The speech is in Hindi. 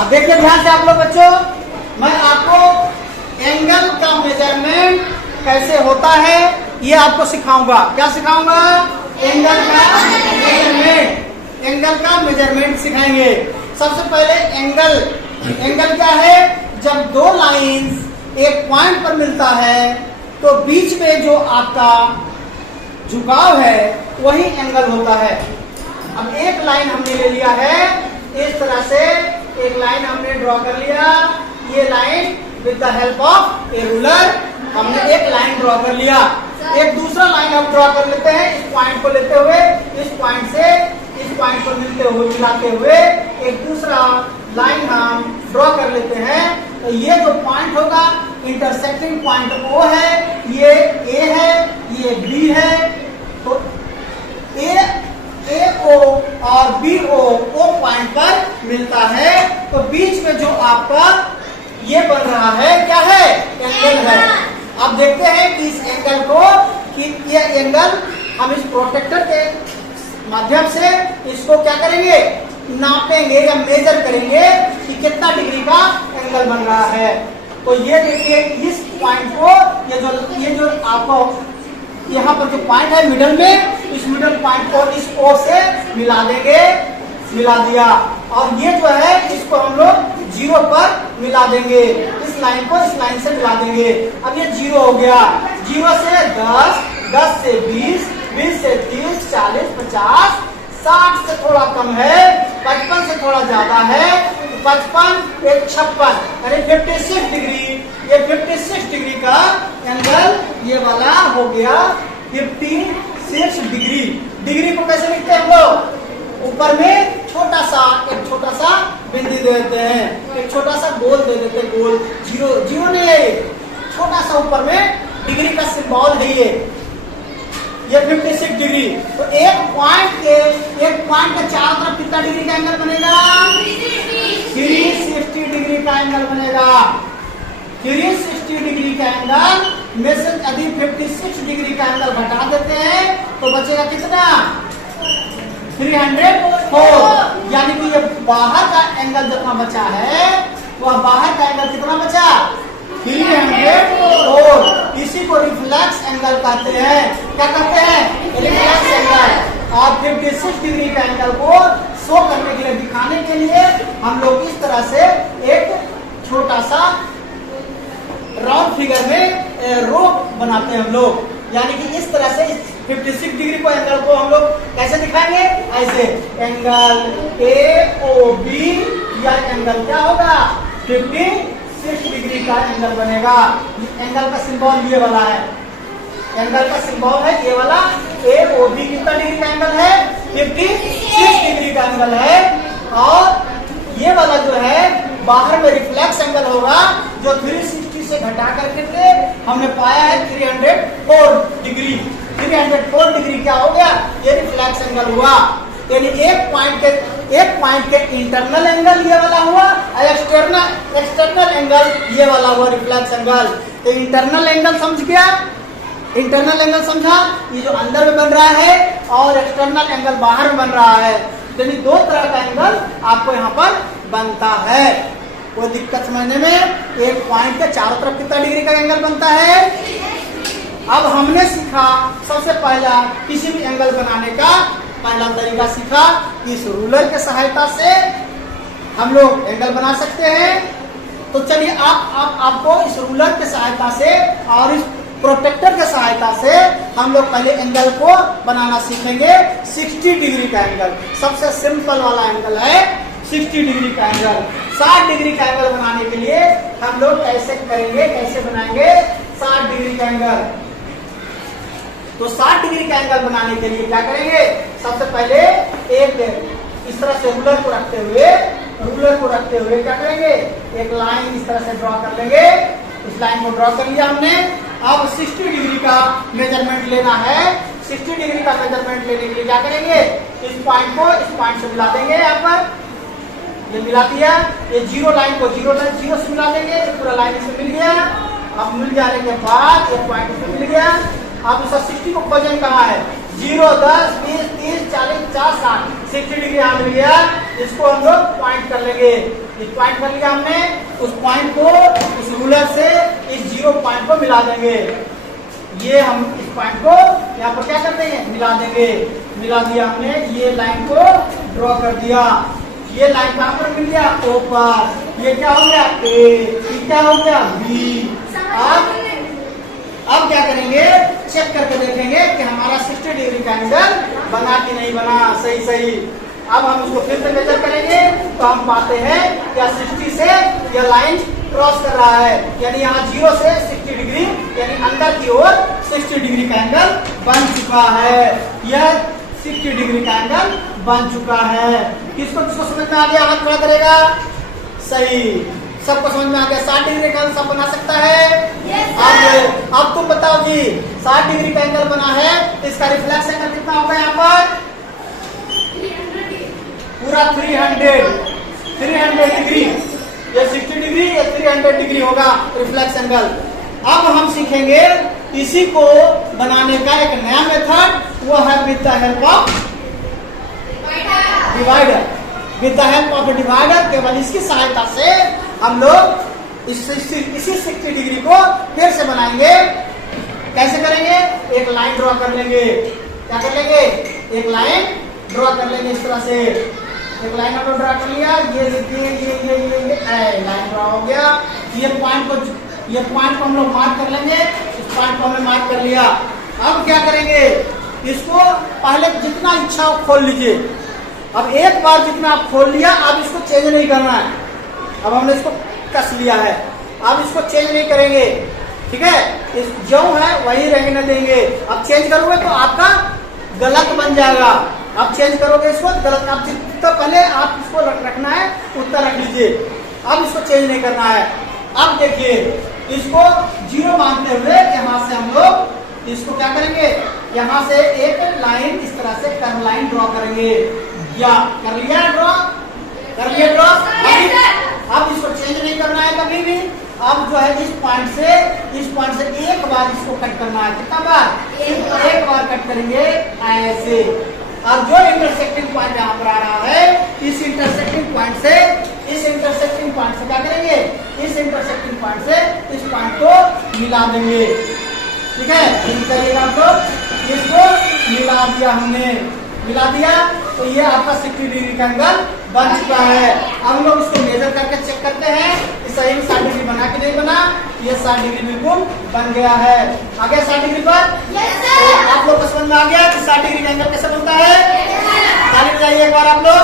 अब देखिए ध्यान से आप लोग बच्चों, मैं आपको एंगल का मेजरमेंट कैसे होता है ये आपको सिखाऊंगा। क्या सिखाऊंगा? एंगल का मेजरमेंट। एंगल का मेजरमेंट सिखाएंगे। सबसे पहले एंगल क्या है? जब दो लाइंस एक पॉइंट पर मिलता है तो बीच में जो आपका झुकाव है वही एंगल होता है। अब एक लाइन हमने ले लिया है, इस तरह से एक लाइन हमने ड्रॉ कर लिया। ये line with the help of A ruler हमने एक लाइन ड्रॉ कर लिया। एक दूसरा लाइन हम ड्रॉ कर लेते हैं, इस पॉइंट को लेते हुए इस पॉइंट से इस पॉइंट को मिलाते हुए एक दूसरा लाइन हम ड्रॉ कर लेते हैं। तो ये जो पॉइंट होगा इंटरसेक्टिंग पॉइंट O है, ये A है, ये B है। तो AO और BO O पॉइंट पर मिलता है। तो बीच में जो आपका ये बन रहा है क्या है? एंगल है। अब देखते हैं कि इस एंगल को, कि ये एंगल हम इस प्रोटेक्टर के माध्यम से इसको क्या करेंगे? नापेंगे या मेजर करेंगे कि कितना डिग्री का एंगल बन रहा है। तो ये देखिए इस पॉइंट को, ये जो आपको यहाँ पर जो पॉइंट है मिडल में, इस मिडल पॉइंट को इस O से मिला देंगे। मिला दिया। और ये जो है इसको हम लोग 0 पर मिला देंगे। इस लाइन को इस लाइन से मिला देंगे। अब ये 0 हो गया। 0 से 10, 10 से 20, 20 से 30, 40, 50, 60 से थोड़ा कम है, 55 से थोड़ा ज्यादा है, 55, एक 56 यानी 56 डिग्री। ये 56 डिग्री का एंगल ये वाला हो गया 56 डिग्री। डिग्री को कैसे लिखते हैं हम लोग? ऊपर में एक छोटा सा बिंदु दे देते हैं, एक छोटा सा गोल दे देते हैं, गोल जीरो नहीं है, छोटा सा ऊपर में डिग्री का सिंबल है ये 56 डिग्री। तो एक पॉइंट के चारों तरफ कितना डिग्री का एंगल बनेगा? 360 डिग्री का एंगल बनेगा। 360 डिग्री का एंगल में से यदि 56 डिग्री का एंगल घटा देते हैं तो बचेगा कितना? 304। यानी कि ये बाहर का एंगल जितना बचा है वह बाहर का एंगल कितना बचा? 304। इसी को रिफ्लेक्स एंगल कहते हैं। क्या कहते हैं? Reflex angle. और 56 डिग्री का एंगल को शो करने के लिए, दिखाने के लिए हम लोग इस तरह से एक छोटा सा राउंड फिगर में रो बनाते हैं हम लोग। यानी कि इस तरह से 56 डिग्री को एंगल को हम लोग कैसे दिखाएंगे? ऐसे एंगल AOB या एंगल क्या होगा? 56 डिग्री का एंगल बनेगा। एंगल का सिंबल ये वाला है, एंगल का सिंबल है ये वाला। AOB कितना डिग्री का एंगल है? 56 डिग्री का एंगल है। और ये वाला जो है बाहर में रिफ्लेक्स एंगल होगा, जो 360 से घटा करके हमने पाया है 304 डिग्री। 304 डिग्री क्या हो गया? ये रिफ्लेक्स एंगल हुआ। यानी एक पॉइंट के इंटरनल एंगल ये वाला हुआ और एक्सटर्नल एंगल ये वाला हुआ रिफ्लेक्स एंगल। तो इंटरनल एंगल समझ गया? इंटरनल एंगल समझा? ये जो अंदर में बन रहा है और एक्सटर्नल एंगल बाहर में बन रहा है। यानी दो तरह का एंगल आपको यहाँ पर बनता है। कोई दिक्कत समझने में? एक पॉइंट के चारों तरफ कितना डिग्री का एंगल बनता है? अब हमने सीखा सबसे पहला किसी भी एंगल बनाने का पहला तरीका सीखा। इस रूलर के सहायता से हम लोग एंगल बना सकते हैं। तो चलिए आपको इस रूलर के सहायता से और इस प्रोटेक्टर के सहायता से हम लोग पहले एंगल को बनाना सीखेंगे। 60 डिग्री का एंगल सबसे सिंपल वाला एंगल है। 60 डिग्री का एंगल। 60 डिग्री का एंगल बनाने के लिए हम लोग कैसे करेंगे, कैसे बनाएंगे 60 डिग्री का एंगल? तो 60 डिग्री का एंगल बनाने के लिए क्या करेंगे? सबसे पहले एक इस तरह से रूलर को रखते हुए क्या करेंगे? एक लाइन इस तरह से ड्रॉ कर लेंगे। इस लाइन को ड्रॉ कर लिया हमने। अब 60 डिग्री का मेजरमेंट लेना है। 60 डिग्री का मेजरमेंट लेने के लिए क्या करेंगे? इस पॉइंट को इस पॉइंट से मिला देंगे। यहाँ पर ये मिला दिया। ये जीरो लाइन को जीरो से मिला देंगे। पूरा लाइन इसमें मिल गया। अब मिल जाने के बाद ये पॉइंट इसमें मिल गया। अब इसका 60 को खोजें कहाँ है? 0, 10, 20, 30, 40, 50, 60 डिग्री यहाँ मिल गया। इसको हम लोग पॉइंट कर लेंगे। इस पॉइंट कर लिया हमने, उस पॉइंट को इस रूलर से इस 0 पॉइंट को मिला देंगे। ये हम इस पॉइंट को यहाँ पर क्या कर देंगे, मिला देंगे। मिला दिया हमने, ये लाइन को ड्रॉ कर दिया। ये लाइन कहाँ पर मिल गया, O पर। ये क्या हो गया, A, ये क्या हो गया, B। अब क्या करेंगे, चेक करके देखेंगे कि हमारा 60 डिग्री का एंगल बना कि नहीं बना, सही। अब हम उसको फिर से मेजर करेंगे तो हम पाते हैं कि 60 से यह लाइन क्रॉस कर रहा है, यानी यहाँ 0 से 60 डिग्री, यानी अंदर की ओर 60 डिग्री का एंगल बन चुका है। यह 60 डिग्री का एंगल बन चुका है। किसको समझ में आ गया, हाथ खड़ा करेगा। सही, सबको समझ में आ गया। 60 डिग्री का एंगल सब बना सकता है। अब तुम बताओ जी, 60 डिग्री का एंगल बना है, इसका रिफ्लेक्स एंगल कितना होगा यहाँ पर, पूरा 300 डिग्री। ये 60 डिग्री, ये 300 डिग्री होगा रिफ्लेक्स एंगल। अब हम सीखेंगे इसी को बनाने का एक नया मेथड, वो है with the help of divider. With the help of divider, केवल इसकी सहायता से हम लोग इसी 60 डिग्री को फिर से बनाएंगे। कैसे करेंगे, एक लाइन ड्रॉ कर लेंगे। क्या कर लेंगे, एक लाइन ड्रॉ कर लेंगे इस तरह से। एक लाइन हम लोग ड्रॉ कर लिया, ये देखिए, ये लाइन ड्रॉ हो गया। ये पॉइंट को हम लोग मार्क कर लेंगे। इस पॉइंट को हमने मार्क कर लिया। अब क्या करेंगे, इसको पहले जितना इच्छा हो खोल लीजिए। अब एक बार जितना आप खोल लिया, अब इसको चेंज नहीं करना है। अब हमने इसको कस लिया है, अब इसको चेंज नहीं करेंगे, ठीक है। इस जो है वही रहने देंगे। अब चेंज करोगे तो आपका गलत बन जाएगा। अब चेंज करोगे इसको गलत। अब जितना पहले आप इसको रखना है उतना रख लीजिए। अब इसको चेंज नहीं करना है। अब देखिए, इसको 0 मानते हुए यहाँ से हम लोग इसको क्या करेंगे, यहाँ से एक लाइन इस तरह से कर्व लाइन ड्रॉ करेंगे। या कर लिया ड्रॉ, कर लिया ड्रॉ। अब इसको चेंज नहीं करना है कभी भी। अब जो है इस पॉइंट से एक बार इसको कट करना है। कितना बार, एक बार कट करेंगे ऐसे। अब जो इंटरसेक्टिंग पॉइंट यहाँ पर आ रहा है, इस इंटरसेक्टिंग पॉइंट से क्या करेंगे, इस इंटरसेक्टिंग पॉइंट से इस पॉइंट को मिला देंगे। ठीक है, करिएगा आप लोग। इसको मिला दिया हमने, मिला दिया तो ये आपका 60 डिग्री का एंगल बन चुका है। अब हम लोग इसको मेजर करके चेक करते हैं कि सही में 60 डिग्री बना कि नहीं बना। ये 60 डिग्री बिल्कुल बन गया है। आ गया 60 डिग्री पर। तो आप लोग को समझ में आ गया कि 60 डिग्री का एंगल कैसे बनता है। ताली बजाइए एक बार आप लोग।